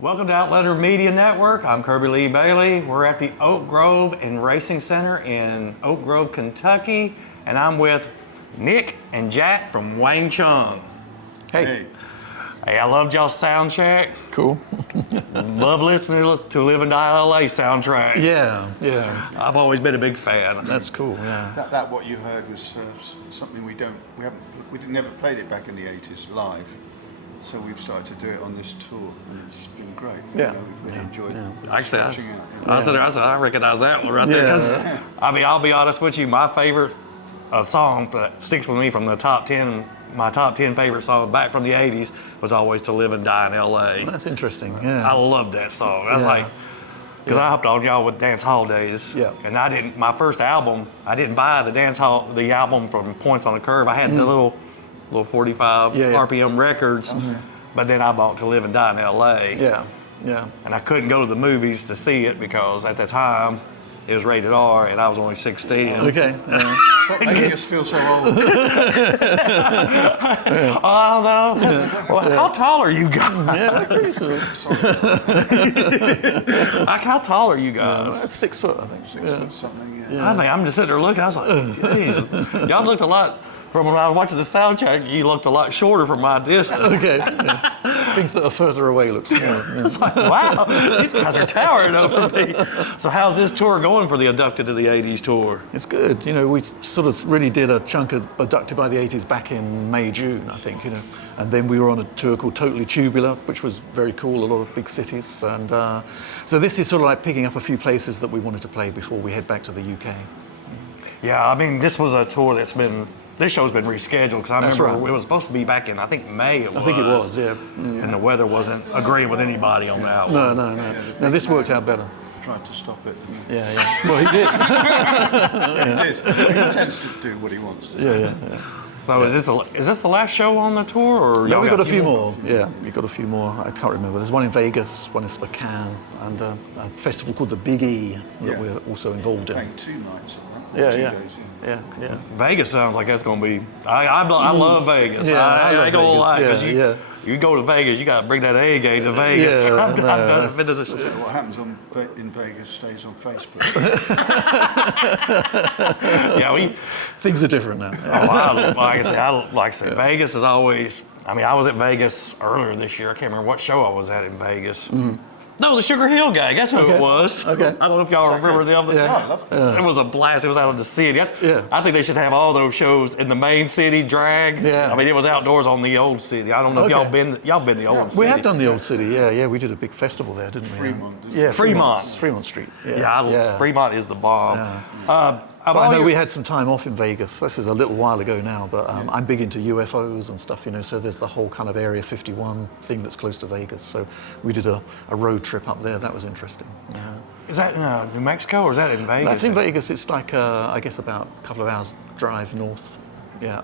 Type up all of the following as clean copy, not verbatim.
Welcome to Outlander Media Network. I'm Kirby Lee Bailey. We're at the Oak Grove and Racing Center in Oak Grove, Kentucky, and I'm with Nick and Jack from Wang Chung. Hey. Hey, I loved y'all's sound check. Cool. Love listening to Live and Die LA soundtrack. Yeah. I've always been a big fan. That's cool. Yeah. That what you heard was something we never played it back in the 80s live. So we've started to do it on this tour, and it's been great. Yeah. We've really enjoyed I said, watching it. I said, I recognize that one right there. 'Cause, I mean, I'll be honest with you, my favorite song that sticks with me from the top 10, my top 10 favorite songs back from the 80s was always To Live and Die in LA. That's interesting. Yeah. I love that song. That's like, because I hopped on y'all with Dance Hall Days. Yeah. And my first album, I didn't buy the album from Points on the Curve. I had the little 45 RPM records, but then I bought To Live and Die in LA. Yeah. And I couldn't go to the movies to see it because at the time it was rated R and I was only 16. Okay. Stop making us feel so old. Oh no! Well, how tall are you guys? Like, how tall are you guys? 6 foot, I think. 6 foot something. I think I'm just sitting there looking. I was like, geez, y'all looked a lot. From when I was watching the sound check, you looked a lot shorter from my distance. Okay. Yeah. Things that are further away look smaller. It's like, wow, these guys are towering over me. So how's this tour going for the Abducted to the 80s tour? It's good. You know, we sort of really did a chunk of Abducted by the 80s back in May, June, I think, you know. And then we were on a tour called Totally Tubular, which was very cool, a lot of big cities. And so this is sort of like picking up a few places that we wanted to play before we head back to the UK. Yeah, I mean, this was a tour this show's been rescheduled because I remember right. it was supposed to be back in, I think, May I think it was, yeah. And the weather wasn't agreeing with anybody on that one. No. No, this worked out better. Tried to stop it. Yeah. Well, he did. He did. He tends to do what he wants to do. Yeah. So is this the last show on the tour? Or No, we got a few more. Yeah, we got a few more. I can't remember. There's one in Vegas, one in Spokane, and a festival called the Big E that we're also involved in. Playing 2 nights of that. Yeah. 2 days, Yeah. Vegas sounds like that's going to be. I love Vegas. Yeah, I ain't gonna lie, because yeah. you go to Vegas, you got to bring that A game to Vegas. Yeah, I've been to the So what happens in Vegas stays on Facebook. Things are different now. Like I said, Vegas is always. I mean, I was at Vegas earlier this year. I can't remember what show I was at in Vegas. No, the Sugar Hill Gang. That's who it was. Okay. I don't know if y'all remember them. Yeah, I love that. It was a blast. It was out in the city. Yeah. I think they should have all those shows in the main city drag. Yeah. I mean, it was outdoors on the old city. I don't know if y'all been the old city. We have done the old city. Yeah. We did a big festival there, didn't we? Fremont, isn't Yeah, Fremont. Fremont Street. Yeah, Fremont is the bomb. But I know we had some time off in Vegas. This is a little while ago now, but I'm big into UFOs and stuff, you know, so there's the whole kind of Area 51 thing that's close to Vegas. So we did a road trip up there. That was interesting. Is that in New Mexico or is that in Vegas? No, it's in Vegas. It's like, I guess, about a couple of hours drive north. Yeah.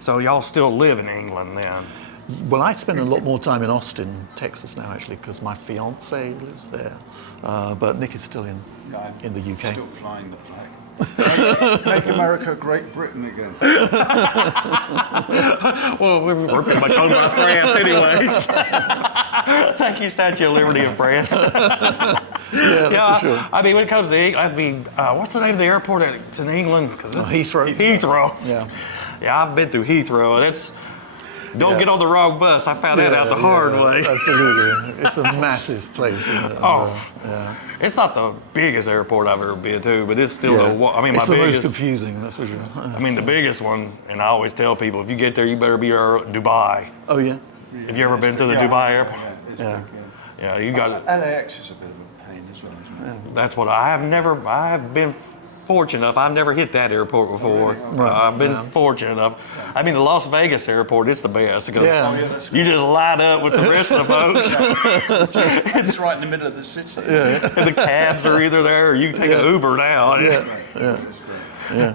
So y'all still live in England then? Well, I spend a lot more time in Austin, Texas now, actually, because my fiance lives there. But Nick is still in the UK. Still flying the flag. Make America Great Britain again. Well, we're pretty much owned by France anyways. Thank you, Statue of Liberty in France. That's for sure. I mean, when it comes to England, what's the name of the airport that's in England? Heathrow. Heathrow. Yeah. I've been through Heathrow, and don't get on the wrong bus. I found that out the hard way. Absolutely. It's a massive place, isn't it? It's not the biggest airport I've ever been to, but it's still it's the most confusing, that's for sure. I mean, the biggest one, and I always tell people, if you get there, you better be Dubai. Oh, yeah? Have you ever been to the Dubai airport? Yeah, you got it. LAX is a bit of a pain as well, isn't it? That's what I have been fortunate enough. I've never hit that airport before. Really? I've been fortunate enough. I mean, the Las Vegas airport, it's the best because That's you just line up with the rest of the folks. It's right in the middle of the city. And the cabs are either there or you can take an Uber now. Yeah.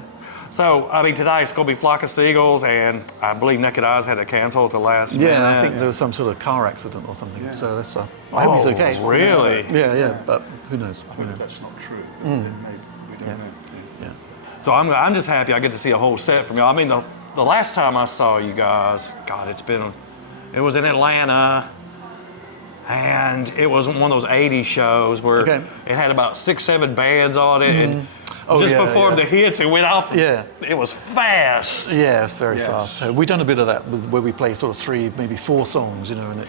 So, I mean, tonight it's going to be Flock of Seagulls, and I believe Naked Eyes had to cancel at the last minute. Yeah, I think there was some sort of car accident or something. So that's. I hope he's okay. Really? Yeah. But who knows? I hope that's not true. We don't know. Yeah. So I'm just happy I get to see a whole set from y'all. I mean, the last time I saw you guys, God, it was in Atlanta. and it was one of those 80s shows where it had about 6, 7 bands on it, and just before the hits, it went off. Yeah. It was fast. Yeah, very fast. So we've done a bit of that where we play sort of 3, maybe 4 songs, and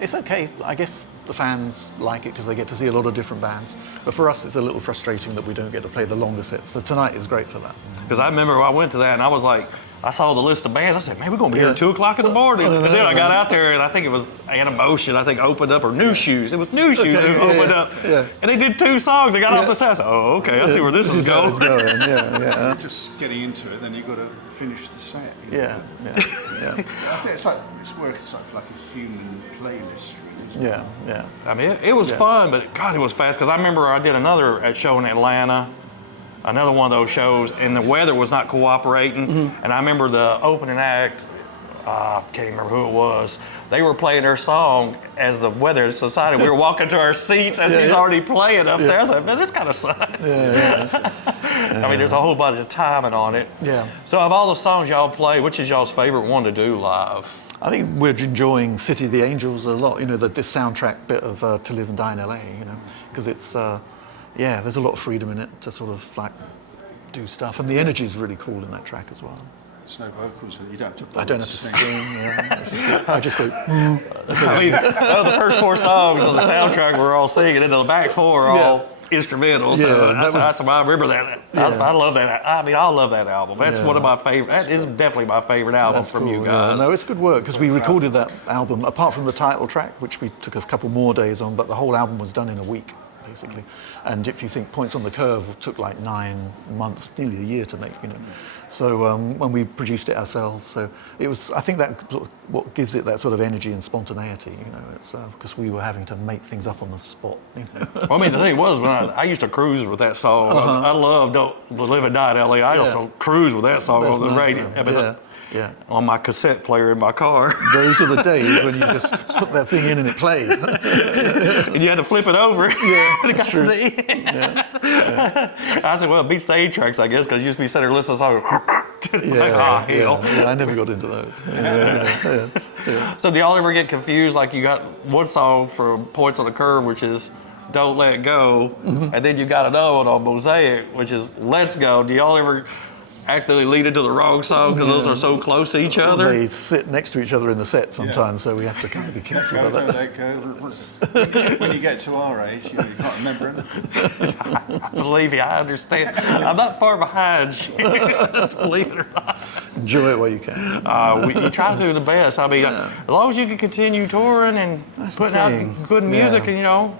it's okay. I guess the fans like it because they get to see a lot of different bands. But for us, it's a little frustrating that we don't get to play the longer sets. So tonight is great for that. Because I remember I went to that and I was like, I saw the list of bands. I said, man, we're going to be here at 2 o'clock in the morning. And then I got out there and I think it was Animotion, opened up, or New Shoes. It was New Shoes that opened up. Yeah. And they did 2 songs. They got off the set. I said, oh, okay, I see where this is going. Yeah. Just getting into it, then you've got to finish the set. Yeah. I think it's like a human playlist. Really, yeah. I mean, it was fun, but God, it was fast. Because I remember I did another show in Atlanta. Another one of those shows, and the weather was not cooperating. And I remember the opening act, I can't remember who it was, they were playing their song as the weather subsided. We were walking to our seats as he's already playing up there. I was like, man, this kind of sucks. I mean, there's a whole bunch of timing on it. Yeah. So of all the songs y'all play, which is y'all's favorite one to do live? I think we're enjoying City of the Angels a lot, this soundtrack bit of To Live and Die in LA, because it's, there's a lot of freedom in it to sort of like do stuff, and the energy is really cool in that track as well. There's no vocals, and you don't have to. I don't have to sing. I just go. I mean, the first 4 songs on the soundtrack were all singing, and the back 4 are all instrumental. So that's I remember that. I love that. I mean, I love that album. That's one of my favorite. That is definitely my favorite album from you guys. No, it's good work because we recorded that album apart from the title track, which we took a couple more days on, but the whole album was done in a week. Basically, and if you think Points on the Curve took like 9 months, nearly a year to make, So when we produced it ourselves, so it was. I think that sort of what gives it that sort of energy and spontaneity, It's because we were having to make things up on the spot. Well, I mean, the thing was, when I used to cruise with that song. I love "Don't Live and Die in L.A." I also cruise with that song on the radio. On my cassette player in my car. Those are the days when you just put that thing in and it played. And you had to flip it over. Yeah, that's true. I said, well, it beats the 8 tracks, I guess, because you used to be sitting there listening to songs. I never got into those. So do y'all ever get confused? Like you got one song for Points on the Curve, which is Don't Let Go, and then you got another one on Mosaic, which is Let's Go. Do y'all ever accidentally lead into the wrong song because those are so close to each other? They sit next to each other in the set sometimes, so we have to kind of be careful about that. When you get to our age, you can't remember anything. Believe me, I understand. I'm not far behind you, believe it or not. Enjoy it while you can. You try to do the best. I mean, as long as you can continue touring and putting out good music, and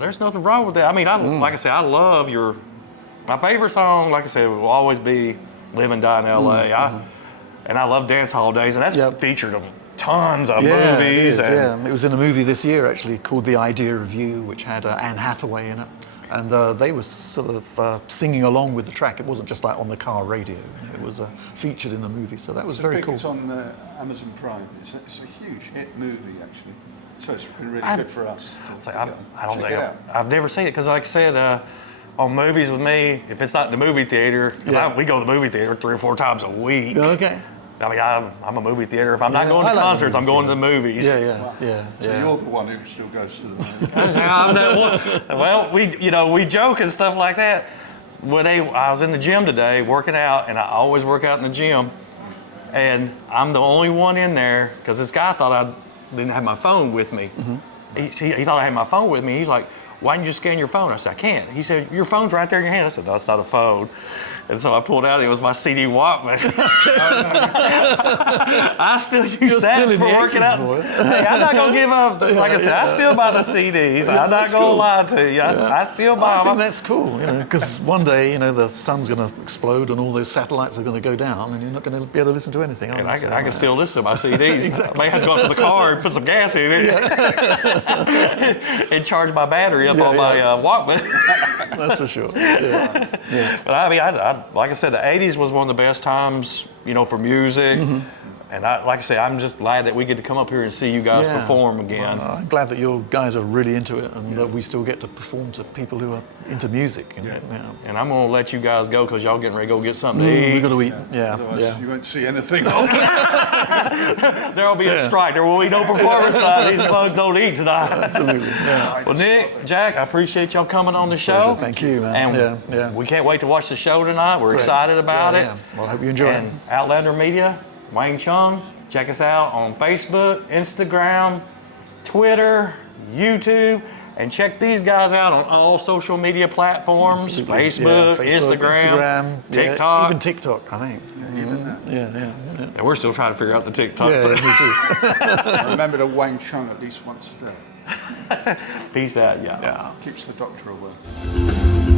there's nothing wrong with that. I mean, like I said, I love my favorite song, like I said, will always be Live and Die in L.A. And I love Dance Hall Days, and that's featured in tons of movies. It was in a movie this year, actually, called The Idea of You, which had Anne Hathaway in it. And they were sort of singing along with the track. It wasn't just like on the car radio. It was featured in the movie, so that was very cool. It's on Amazon Prime. It's a huge hit movie, actually. So it's been really good for us. I've never seen it, because like I said, on movies with me, if it's not in the movie theater, because we go to the movie theater 3 or 4 times a week. Okay. I mean, I'm a movie theater. If I'm not going to concerts, I'm going to the movies. So you're the one who still goes to the movies. I'm that one. Well, we joke and stuff like that. I was in the gym today working out, and I always work out in the gym, and I'm the only one in there because this guy thought I didn't have my phone with me. He thought I had my phone with me. He's like, why didn't you scan your phone? I said, I can't. He said, your phone's right there in your hand. I said, no, it's not a phone. And so I pulled out, it was my CD Walkman. I still use that for working out. Hey, I'm not going to give up. Like I said, I still buy the CDs. I'm not going to lie to you. I still buy them. I think that's cool, because one day, the sun's going to explode and all those satellites are going to go down and you're not going to be able to listen to anything. And I can still listen to my CDs. Exactly. I may have to go up to the car and put some gas in it and charge my battery up on my Walkman. That's for sure. But I mean, like I said, the 80s was one of the best times, for music. And like I say, I'm just glad that we get to come up here and see you guys perform again. Well, I'm glad that your guys are really into it and that we still get to perform to people who are into music. And, And I'm going to let you guys go because y'all getting ready to go get something to eat. We've got to eat. Otherwise, you won't see anything. There'll be a strike. There will be no performance tonight. These bugs don't eat tonight. Absolutely. Yeah. Well, Nick, Jack, I appreciate y'all coming on the show. Thank you, man. And we can't wait to watch the show tonight. We're excited about it. Yeah. Well, I hope you enjoy it. And Outlander Media, Wang Chung, check us out on Facebook, Instagram, Twitter, YouTube, and check these guys out on all social media platforms, Absolutely. Facebook, Instagram, TikTok. Even TikTok, I think. Yeah. And we're still trying to figure out the TikTok. Yeah, me too. Remember to Wang Chung at least once a day. Peace out, y'all. Yeah. Keeps the doctor away.